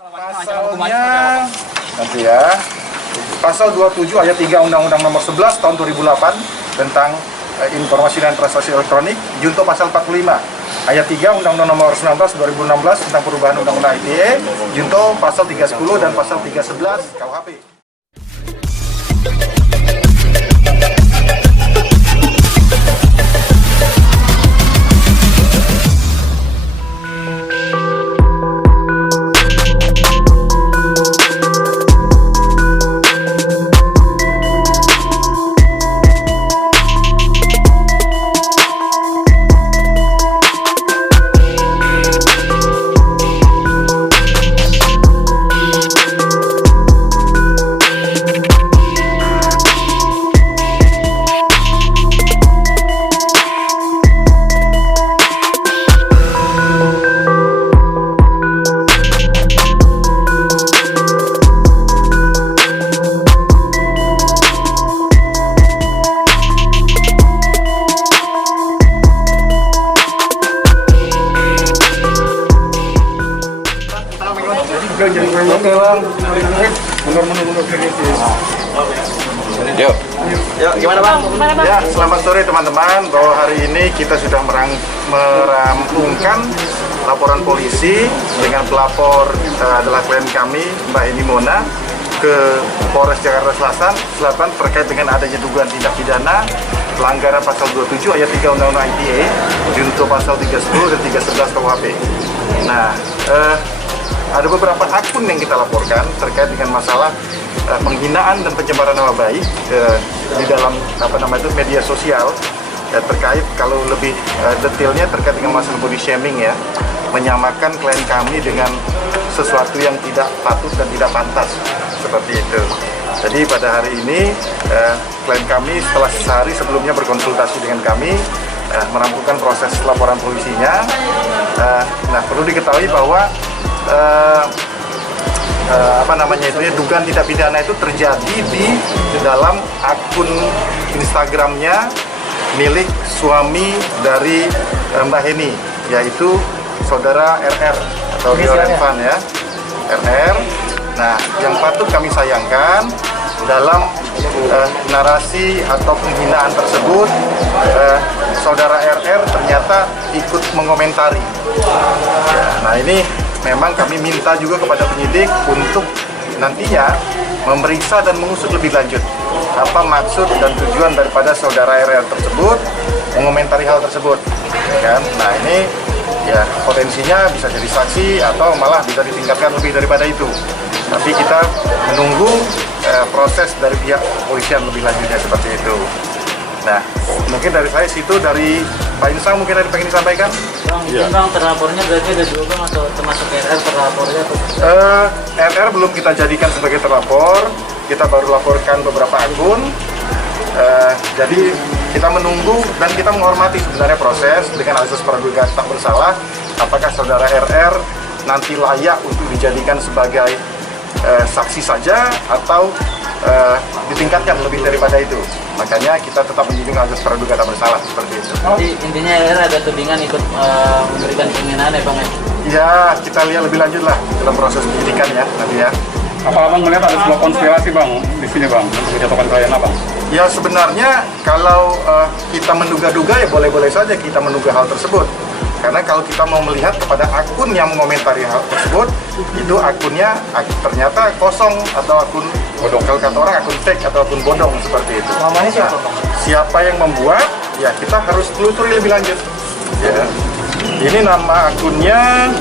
Pasalnya nanti ya, pasal 27 ayat 3 Undang-Undang Nomor 11 tahun 2008 tentang informasi dan transaksi elektronik, junto pasal 45 ayat 3 Undang-Undang Nomor 19 2016 tentang perubahan Undang-Undang ITE, junto pasal 310 dan pasal 311 KUHP. Oke bang, mundur. Yuk, gimana bang? Ya, selamat sore teman-teman. Bahwa hari ini kita sudah merampungkan laporan polisi dengan pelapor adalah klien kami, Mbak Eni Mona, ke Polres Jakarta Selatan terkait dengan adanya dugaan tindak pidana pelanggaran pasal 27 ayat 3 Undang-Undang ITE, junto pasal 310 dan 311 KUHP. Nah, ada beberapa akun yang kita laporkan terkait dengan masalah penghinaan dan pencemaran nama baik di dalam media sosial, terkait kalau lebih detailnya terkait dengan masalah body shaming ya, menyamakan klien kami dengan sesuatu yang tidak patut dan tidak pantas seperti itu. Jadi pada hari ini klien kami setelah sehari sebelumnya berkonsultasi dengan kami, merampungkan proses laporan polisinya. Nah, perlu diketahui bahwa dugaan tindak pidana itu terjadi di dalam akun Instagramnya milik suami dari Mbak Heni, yaitu saudara RR atau Rio Renvan ya, RR. Nah, yang patut kami sayangkan dalam narasi atau penghinaan tersebut, saudara RR ternyata ikut mengomentari. Ya, nah ini memang kami minta juga kepada penyidik untuk nantinya memeriksa dan mengusut lebih lanjut apa maksud dan tujuan daripada saudara RR tersebut mengomentari hal tersebut. Kan? Nah ini ya potensinya bisa jadi saksi atau malah bisa ditingkatkan lebih daripada itu. Tapi kita menunggu proses dari pihak kepolisian lebih lanjutnya seperti itu. Nah, mungkin dari saya situ, dari Pak Insang mungkin ada yang pengen disampaikan? Bang, ya. Bang, terlapornya berarti ada dua bang atau termasuk RR terlapornya? RR belum kita jadikan sebagai terlapor, kita baru laporkan beberapa akun. Jadi kita menunggu dan kita menghormati sebenarnya proses dengan asas praduga tak bersalah. Apakah saudara RR nanti layak untuk dijadikan sebagai saksi saja atau ditingkatkan lebih daripada itu. Makanya kita tetap menjunjung asas praduga tak bersalah seperti itu. Jadi intinya RR ada tudingan ikut memberikan penghinaan ya bang ya? Ya, kita lihat lebih lanjut lah dalam proses penyidikan ya nanti ya. Apa abang melihat ada sebuah konspirasi bang di sini bang untuk menjatuhkan klien abang? Ya sebenarnya kalau kita menduga-duga ya boleh-boleh saja kita menduga hal tersebut. Karena kalau kita mau melihat kepada akun yang mengomentari hal tersebut, itu akunnya ternyata kosong atau akun bodong. Kalau kata orang akun fake atau akun bodong seperti itu. Namanya siapa? Siapa yang membuat? Ya kita harus telusuri lebih lanjut. Ya. Ini nama akunnya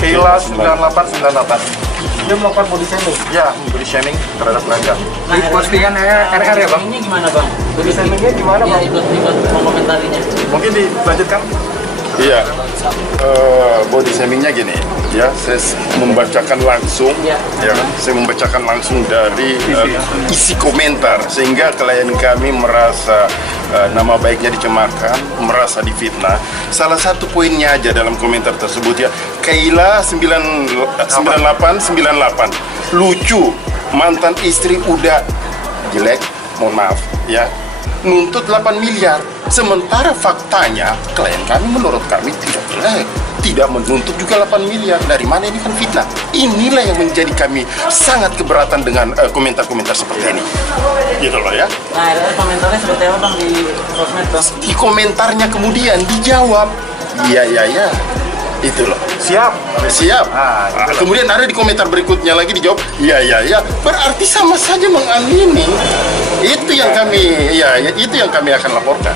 Keila 9898. Dia melakukan body shaming? Ya, body shaming terhadap pelanggan. Nah, postingan RR ya bang? Ini gimana bang? Body shamingnya gimana bang? Ya ikut mengomentarinya. Mungkin dilanjutkan? Iya, body shamingnya gini, ya saya membacakan langsung, ya kan? Saya membacakan langsung dari isi komentar sehingga klien kami merasa nama baiknya dicemarkan, merasa difitnah. Salah satu poinnya aja dalam komentar tersebut ya, Keila 9898 lucu, mantan istri udah jelek, mohon maaf ya, nuntut 8 miliar. Sementara faktanya klien kami menurut kami tidak jelek, tidak menuntut juga 8 miliar. Dari mana ini kan fitnah. Inilah yang menjadi kami sangat keberatan dengan komentar-komentar seperti ini. Gitu loh ya. Nah, ada komentarnya seperti apa bang di sosmed bang? Di komentarnya kemudian dijawab, iya. Itu loh. Siap. Siap. Ah, Ah, kemudian ada di komentar berikutnya lagi dijawab, iya. Berarti sama saja mengamini. Itu yang kami, itu yang kami akan laporkan.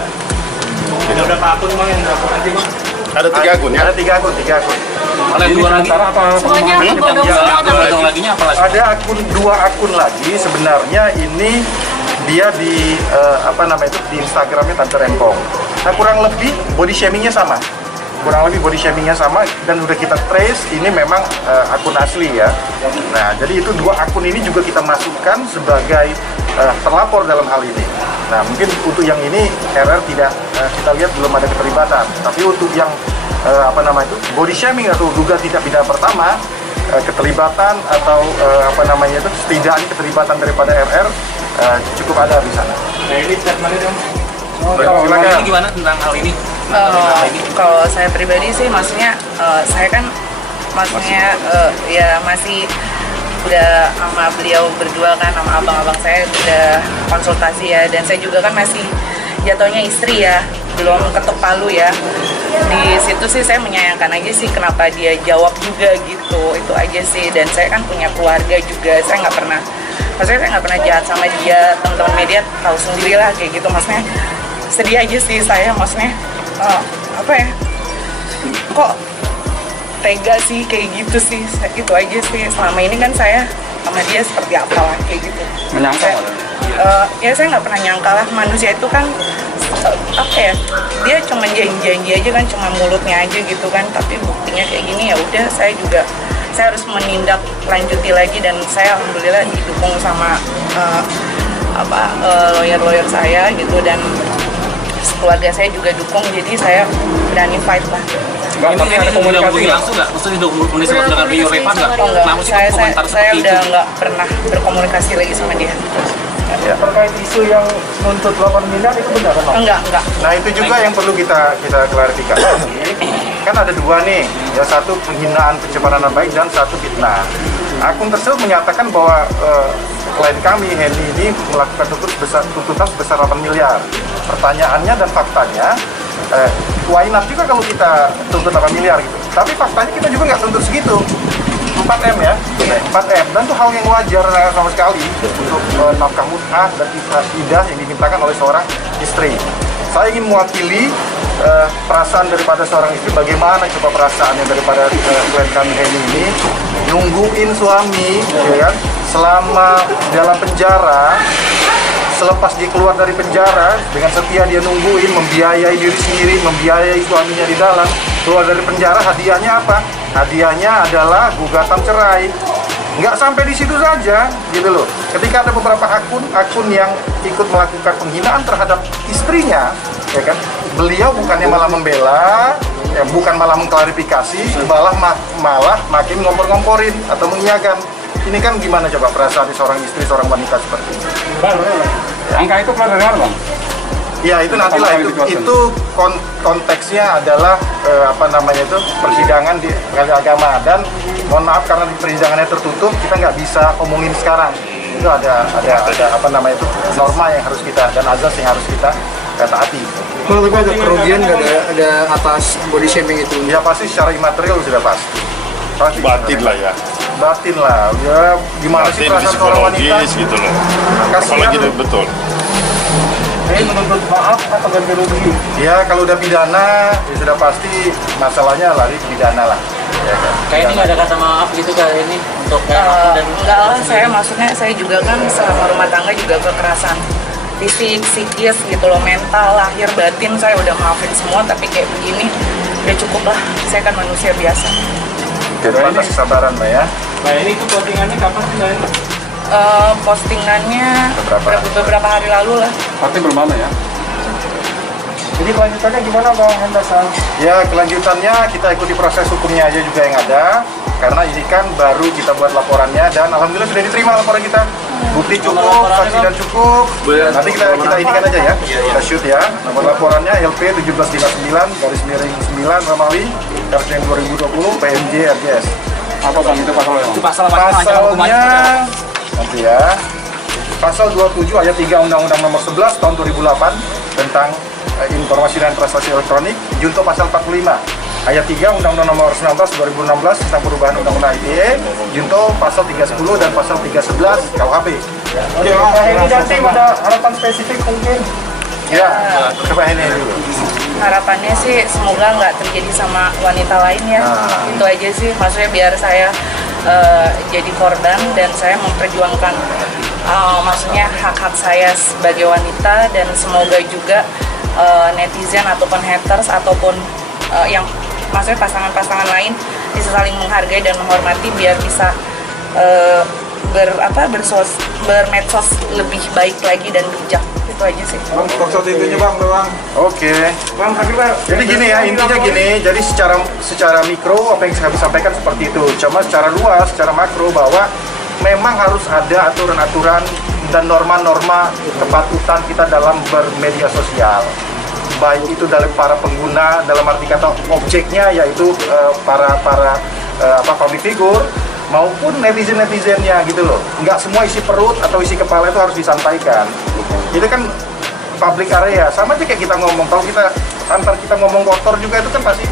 Ada berapa akun bang yang dilaporkan bang? Ada 3 akun ya. Ada 3 akun. Ada Ini 2 lagi. sementara apa? Semuanya bodoh Ya, semua ada dong. lagi apa lagi? Ada 2 akun lagi sebenarnya ini dia di di Instagramnya Tante Rempong. Nah kurang lebih body shamingnya sama. Dan udah kita trace ini memang akun asli ya. Nah jadi itu 2 akun ini juga kita masukkan sebagai terlapor dalam hal ini. Nah mungkin untuk yang ini RR tidak kita lihat belum ada keterlibatan. Tapi untuk yang body shaming atau duga tindak pidana pertama, keterlibatan atau setidaknya keterlibatan daripada RR cukup ada di sana. Nah ini statementnya dong. Silakan. Ini gimana tentang hal ini? Kalau saya pribadi sih, maksudnya saya kan ya masih udah sama beliau berdua kan, sama abang-abang saya udah konsultasi ya, dan saya juga kan masih jatuhnya istri ya, belum ketuk palu ya. Di situ sih saya menyayangkan aja sih kenapa dia jawab juga gitu, itu aja sih. Dan saya kan punya keluarga juga, saya nggak pernah jahat sama dia. Teman-teman media tahu sendirilah kayak gitu, maksudnya sedih aja sih saya, maksudnya kok tega sih kayak gitu sih. Itu aja sih, selama ini kan saya sama dia seperti apa lah kayak gitu. Menyangka Ya saya nggak pernah nyangka lah, manusia itu kan dia cuma janji-janji aja kan, cuma mulutnya aja gitu kan, tapi buktinya kayak gini. Ya udah, saya harus menindak lanjuti lagi, dan saya alhamdulillah didukung sama lawyer saya gitu, dan keluarga saya juga dukung, jadi saya berani fight lah. Mbak, tapi ada komunikasi nggak? langsung nggak? Maksudnya udah komunikasi dengan Rio Revan nggak? Oh enggak, Kenapa sih saya komentar udah seperti itu? nggak pernah berkomunikasi lagi sama dia. Terkait isu yang nuntut 8 miliar itu benar kan? Enggak. Nah itu juga yang perlu kita klarifikasi. Kan ada 2 nih, ya satu penghinaan pencemaran nama baik dan satu fitnah. Akun tersebut menyatakan bahwa klien kami Henny ini melakukan tuntutan sebesar 8 miliar. Pertanyaannya dan faktanya, why not juga kalau kita tuntut 8 miliar gitu. Tapi faktanya kita juga nggak tuntut segitu. 4M ya, 4M, dan itu hal yang wajar sama sekali untuk nafkah mut'ah dan idah yang dimintakan oleh seorang istri. Saya ingin mewakili perasaan daripada seorang istri, bagaimana coba perasaannya daripada klien kami Henny ini nungguin suami ya kan, selama dalam penjara. Selepas dia keluar dari penjara, dengan setia dia nungguin, membiayai diri sendiri, membiayai suaminya di dalam. Keluar dari penjara, hadiahnya apa? Hadiahnya adalah gugatan cerai. Nggak sampai di situ saja, gitu loh. Ketika ada beberapa akun yang ikut melakukan penghinaan terhadap istrinya, ya kan? Beliau bukannya malah membela, bukan malah mengklarifikasi, malah makin ngompor-ngomporin atau mengiyakan. Ini kan gimana coba perasaan seorang istri, seorang wanita seperti ini? Bang, angka itu keluar dari mana bang? Ya itu nantilah, itu konteksnya adalah persidangan di pengadilan agama, dan mohon maaf karena di persidangannya tertutup, kita nggak bisa omongin sekarang. Itu ada norma yang harus kita, dan azas yang harus kita taati. Kalau tapi ada kerugian nggak ada atas body shaming itu? Ya pasti secara imaterial sudah pasti. Batin lah ya. Batin lah, ya gimana sih Batin, perasaan seorang wanita? psikologis gitu loh. Kasihan. Apalagi itu betul. Ini menuntut maaf atau ganti rugi? Ya kalau udah pidana, ya sudah pasti masalahnya lari ke pidana lah. Ya kan? Kayak ini nggak ada kata maaf gitu kali ini untuk dan Enggak lah, saya juga kan selama rumah tangga juga kekerasan fisik, psikis gitu loh, mental, lahir, batin, saya udah maafin semua, tapi kayak begini udah cukup lah, saya kan manusia biasa. Batas kesabaran lah ya. Nah ini tuh postingannya kapan sih Mbak? Postingannya Beberapa. beberapa hari lalu lah. Pasti belum lama ya? Jadi kelanjutannya gimana Bang Hendasan? Ya kelanjutannya kita ikuti proses hukumnya aja juga yang ada. karena ini kan baru kita buat laporannya dan alhamdulillah sudah diterima laporan kita. Bukti cukup, saksi dan cukup. Nanti kita inikan aja ya, kita shoot ya. Nomor laporannya LP 1759/9 Romawi, garis miring 2020 PMJ RJS. Apa bang itu pasalnya? Itu pasal macam Pasalnya nanti ya. Pasal 27 ayat 3 Undang-Undang Nomor 11 tahun 2008 tentang informasi dan transaksi elektronik, junto pasal 45 ayat 3 Undang-Undang Nomor 19 2016 tentang perubahan Undang-Undang ITE, junto pasal 310 dan pasal 311 KUHP. Oke, ini nanti ada harapan spesifik mungkin? Ya, coba ini dulu. Harapannya sih semoga nggak terjadi sama wanita lain ya. Itu aja sih, maksudnya biar saya jadi korban dan saya memperjuangkan maksudnya hak-hak saya sebagai wanita, dan semoga juga netizen ataupun haters ataupun yang maksudnya pasangan-pasangan lain bisa saling menghargai dan menghormati biar bisa bermedsos lebih baik lagi dan bijak. Itu aja sih. Bang, maksud intinya bang, doang. Oke. Bang, tapi Bang, Jadi gini ya, intinya gini, jadi secara mikro apa yang saya sampaikan seperti itu. Cuma secara luas, secara makro bahwa memang harus ada aturan-aturan dan norma-norma kepatutan kita dalam bermedia sosial. Baik itu dari para pengguna, dalam arti kata objeknya yaitu para public figure, maupun netizen-netizennya gitu loh. Nggak semua isi perut atau isi kepala itu harus disampaikan. Itu kan public area, sama aja kayak kita ngomong. Kalau kita antar kita ngomong kotor juga itu kan pasti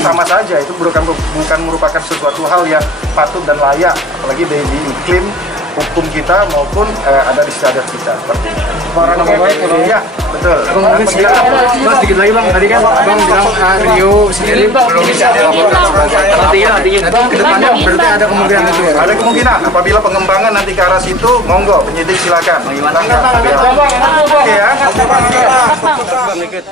sama saja. Itu bukan merupakan sesuatu hal yang patut dan layak, apalagi di iklim hukum kita maupun ada di standar kita. Seperti itu. para nama baik kalau Iya, betul. Bang, sedikit lagi bang, tadi kan bang bilang Rio sendiri belum bisa dilaporkan. Bang, kedepannya berarti ada kemungkinan itu ya? Ada kemungkinan apabila pengembangan nanti ke arah situ, monggo penyidik silakan. Oke ya. Oke bang, Bang, ikut.